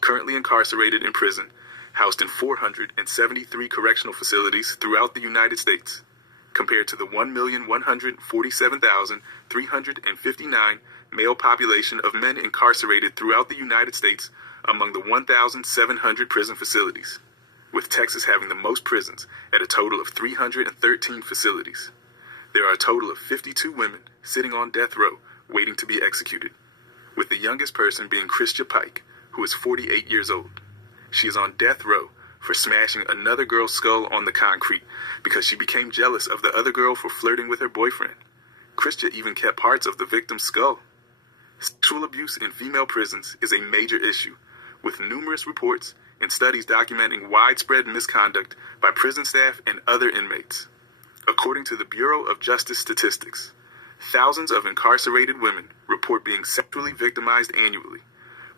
currently incarcerated in prison, housed in 473 correctional facilities throughout the United States, compared to the 1,147,359 male population of men incarcerated throughout the United States among the 1,700 prison facilities, with Texas having the most prisons at a total of 313 facilities. There are a total of 52 women sitting on death row waiting to be executed, with the youngest person being Christia Pike, who is 48 years old. She is on death row for smashing another girl's skull on the concrete because she became jealous of the other girl for flirting with her boyfriend. Christia even kept parts of the victim's skull. Sexual abuse in female prisons is a major issue, with numerous reports and studies documenting widespread misconduct by prison staff and other inmates. According to the Bureau of Justice Statistics, thousands of incarcerated women report being sexually victimized annually,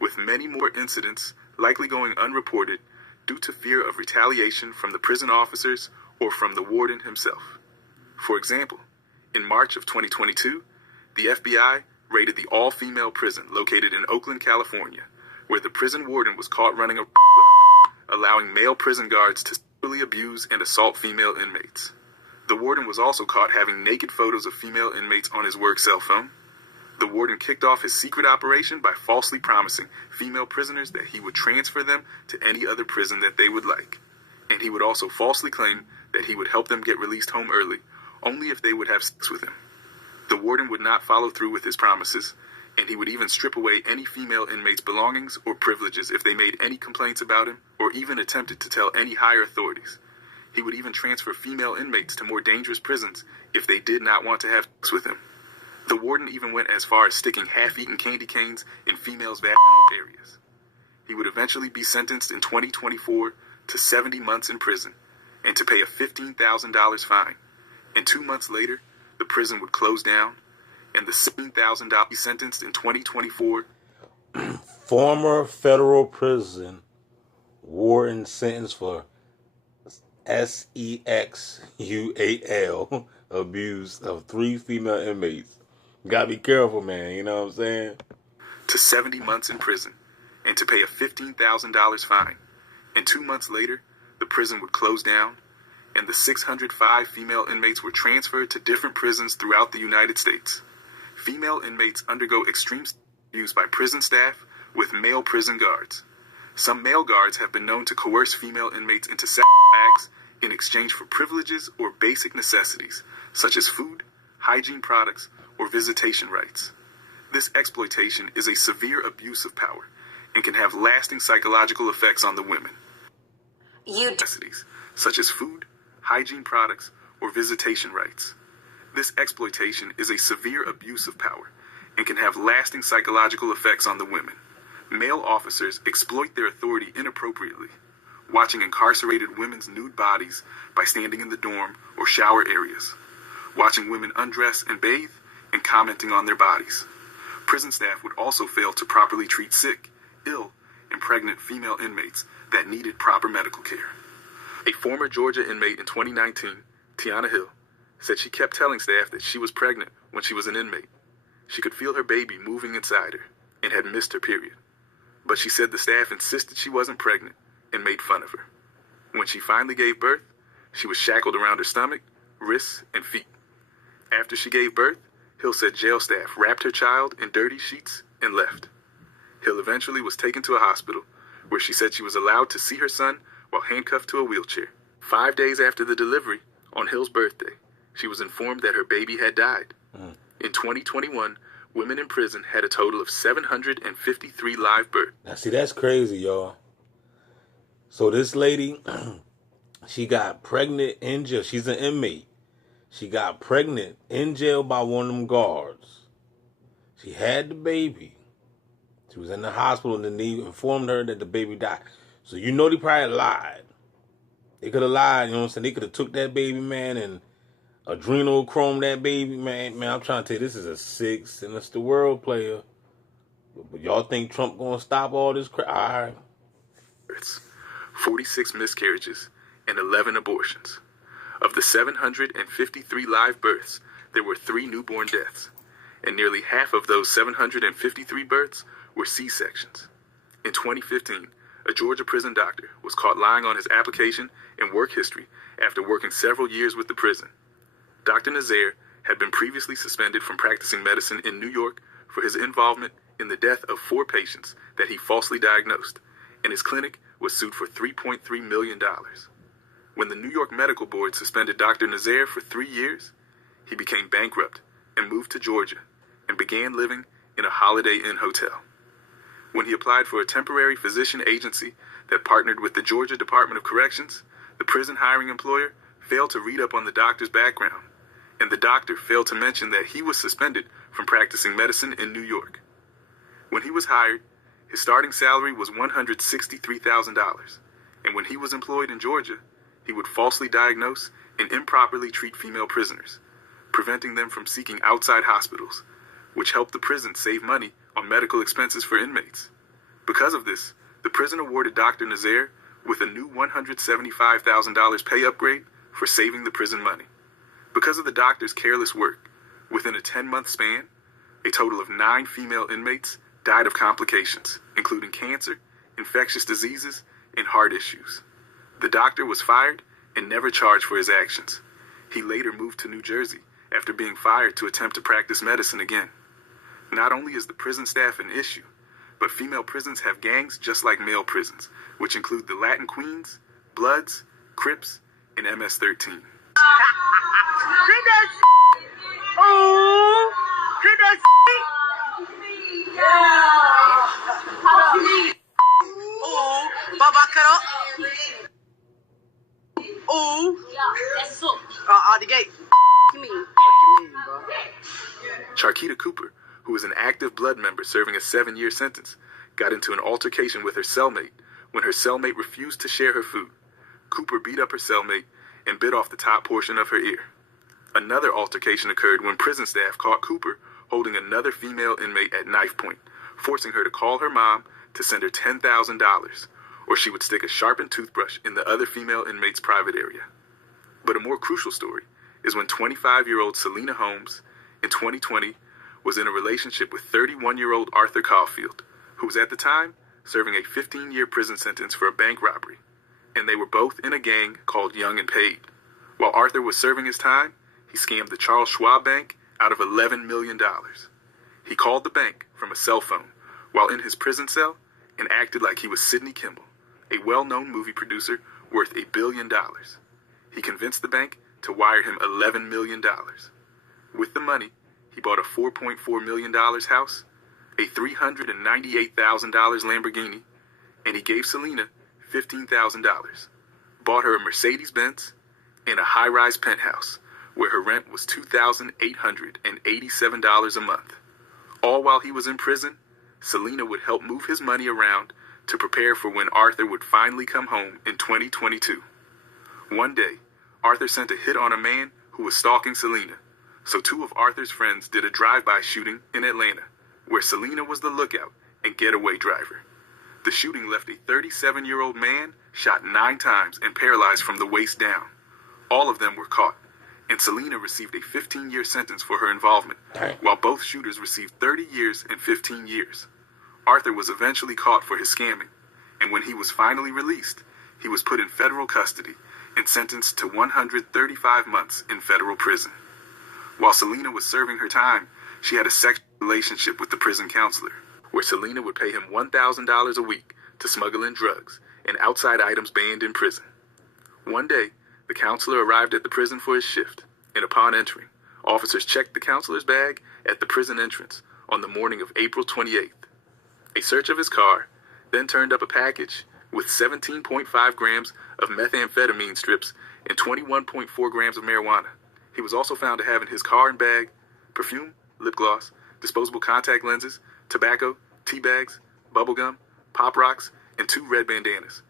with many more incidents likely going unreported due to fear of retaliation from the prison officers or from the warden himself. For example, in March of 2022, the FBI raided the all-female prison located in Oakland, California, where the prison warden was caught running a club, allowing male prison guards to sexually abuse and assault female inmates. The warden was also caught having naked photos of female inmates on his work cell phone. The warden kicked off his secret operation by falsely promising female prisoners that he would transfer them to any other prison that they would like. And he would also falsely claim that he would help them get released home early, only if they would have sex with him. The warden would not follow through with his promises, and he would even strip away any female inmates' belongings or privileges if they made any complaints about him or even attempted to tell any higher authorities. He would even transfer female inmates to more dangerous prisons if they did not want to have sex with him. The warden even went as far as sticking half-eaten candy canes in females' vaginal areas. He would eventually be sentenced in 2024 to 70 months in prison and to pay a $15,000 fine. And 2 months later, the prison would close down, and the $16,000 he sentenced in 2024. Former federal prison warden sentenced for sexual abuse of 3 female inmates. You gotta be careful, man, you know what I'm saying? To 70 months in prison, and to pay a $15,000 fine. And 2 months later, the prison would close down, and the 605 female inmates were transferred to different prisons throughout the United States. Female inmates undergo extreme abuse by prison staff with male prison guards. Some male guards have been known to coerce female inmates into sexual acts in exchange for privileges or basic necessities, such as food, hygiene products, or visitation rights. This exploitation is a severe abuse of power and can have lasting psychological effects on the women. Necessities, such as food, hygiene products, or visitation rights. This exploitation is a severe abuse of power and can have lasting psychological effects on the women. Male officers exploit their authority inappropriately, watching incarcerated women's nude bodies by standing in the dorm or shower areas, watching women undress and bathe, and commenting on their bodies. Prison staff would also fail to properly treat sick, ill, and pregnant female inmates that needed proper medical care. A former Georgia inmate in 2019, Tiana Hill, said she kept telling staff that she was pregnant when she was an inmate. She could feel her baby moving inside her and had missed her period. But she said the staff insisted she wasn't pregnant and made fun of her. When she finally gave birth, she was shackled around her stomach, wrists, and feet. After she gave birth, Hill said jail staff wrapped her child in dirty sheets and left. Hill eventually was taken to a hospital where she said she was allowed to see her son while handcuffed to a wheelchair. 5 days after the delivery, on Hill's birthday, she was informed that her baby had died. In 2021, women in prison had a total of 753 live births. Now, see, that's crazy, y'all. So this lady, she got pregnant in jail. She's an inmate. She got pregnant in jail by one of them guards. She had the baby. She was in the hospital and then they informed her that the baby died. So you know they probably lied. They could have lied, you know what I'm saying? They could have took that baby, man, and adrenochrome that baby, man. Man, I'm trying to tell you, this is a sick, sinister world, player. But y'all think Trump gonna stop all this crap? All right. 46 miscarriages and 11 abortions. Of the 753 live births, there were 3 newborn deaths, and nearly half of those 753 births were C-sections. In 2015, a Georgia prison doctor was caught lying on his application and work history after working several years with the prison. Dr. Nazaire had been previously suspended from practicing medicine in New York for his involvement in the death of 4 patients that he falsely diagnosed, and his clinic was sued for $3.3 million. When the New York Medical Board suspended Dr. Nazaire for 3 years, he became bankrupt and moved to Georgia and began living in a Holiday Inn hotel. When he applied for a temporary physician agency that partnered with the Georgia Department of Corrections, the prison hiring employer failed to read up on the doctor's background, and the doctor failed to mention that he was suspended from practicing medicine in New York. When he was hired, his starting salary was $163,000, and when he was employed in Georgia, he would falsely diagnose and improperly treat female prisoners, preventing them from seeking outside hospitals, which helped the prison save money on medical expenses for inmates. Because of this, the prison awarded Dr. Nazaire with a new $175,000 pay upgrade for saving the prison money. Because of the doctor's careless work, within a 10-month span, a total of 9 female inmates died of complications, including cancer, infectious diseases, and heart issues. The doctor was fired and never charged for his actions. He later moved to New Jersey after being fired to attempt to practice medicine again. Not only is the prison staff an issue, but female prisons have gangs just like male prisons, which include the Latin Queens, Bloods, Crips, and MS-13. Charquita Cooper, who was an active Blood member serving a 7-year sentence, got into an altercation with her cellmate when her cellmate refused to share her food. Cooper beat up her cellmate and bit off the top portion of her ear. Another altercation occurred when prison staff caught Cooper holding another female inmate at knife point, forcing her to call her mom to send her $10,000, or she would stick a sharpened toothbrush in the other female inmate's private area. But a more crucial story is when 25-year-old Selena Holmes, in 2020, was in a relationship with 31-year-old Arthur Caulfield, who was at the time serving a 15-year prison sentence for a bank robbery, and they were both in a gang called Young and Paid. While Arthur was serving his time, he scammed the Charles Schwab Bank out of $11 million. He called the bank from a cell phone while in his prison cell and acted like he was Sidney Kimball, a well-known movie producer worth $1 billion. He convinced the bank to wire him $11 million. With the money, he bought a $4.4 million house, a $398,000 Lamborghini, and he gave Selena $15,000, bought her a Mercedes-Benz, and a high-rise penthouse where her rent was $2,887 a month. All while he was in prison, Selena would help move his money around to prepare for when Arthur would finally come home in 2022. One day, Arthur sent a hit on a man who was stalking Selena, so 2 of Arthur's friends did a drive-by shooting in Atlanta, where Selena was the lookout and getaway driver. The shooting left a 37-year-old man shot 9 times and paralyzed from the waist down. All of them were caught, and Selena received a 15-year sentence for her involvement, while both shooters received 30 years and 15 years. Arthur was eventually caught for his scamming, and when he was finally released, he was put in federal custody and sentenced to 135 months in federal prison. While Selena was serving her time, she had a sexual relationship with the prison counselor, where Selena would pay him $1,000 a week to smuggle in drugs and outside items banned in prison. One day, the counselor arrived at the prison for his shift, and upon entering, officers checked the counselor's bag at the prison entrance on the morning of April 28th. A search of his car then turned up a package with 17.5 grams of methamphetamine strips and 21.4 grams of marijuana. He was also found to have in his car and bag perfume, lip gloss, disposable contact lenses, tobacco, tea bags, bubble gum, pop rocks, and 2 red bandanas.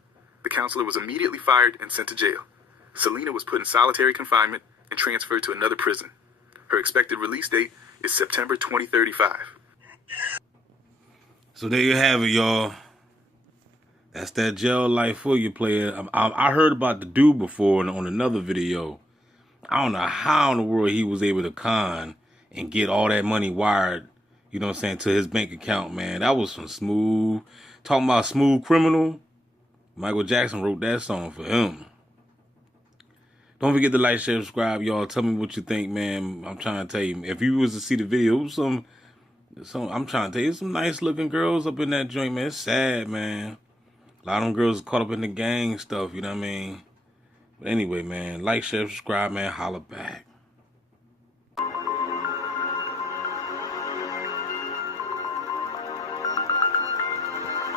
The counselor was immediately fired and sent to jail. Selena was put in solitary confinement and transferred to another prison. Her expected release date is September 2035. So there you have it, y'all. That's that jail life for you, player. I heard about the dude before on another video. I don't know how in the world he was able to con and get all that money wired, you know what I'm saying, to his bank account, man. That was some smooth, talking about Smooth Criminal. Michael Jackson wrote that song for him. Don't forget to like, share, subscribe, y'all. Tell me what you think, man. I'm trying to tell you, if you was to see the video, I'm trying to tell you, some nice looking girls up in that joint, man. It's sad, man. A lot of them girls caught up in the gang stuff, you know what I mean? But anyway, man, like, share, subscribe, man. Holla back.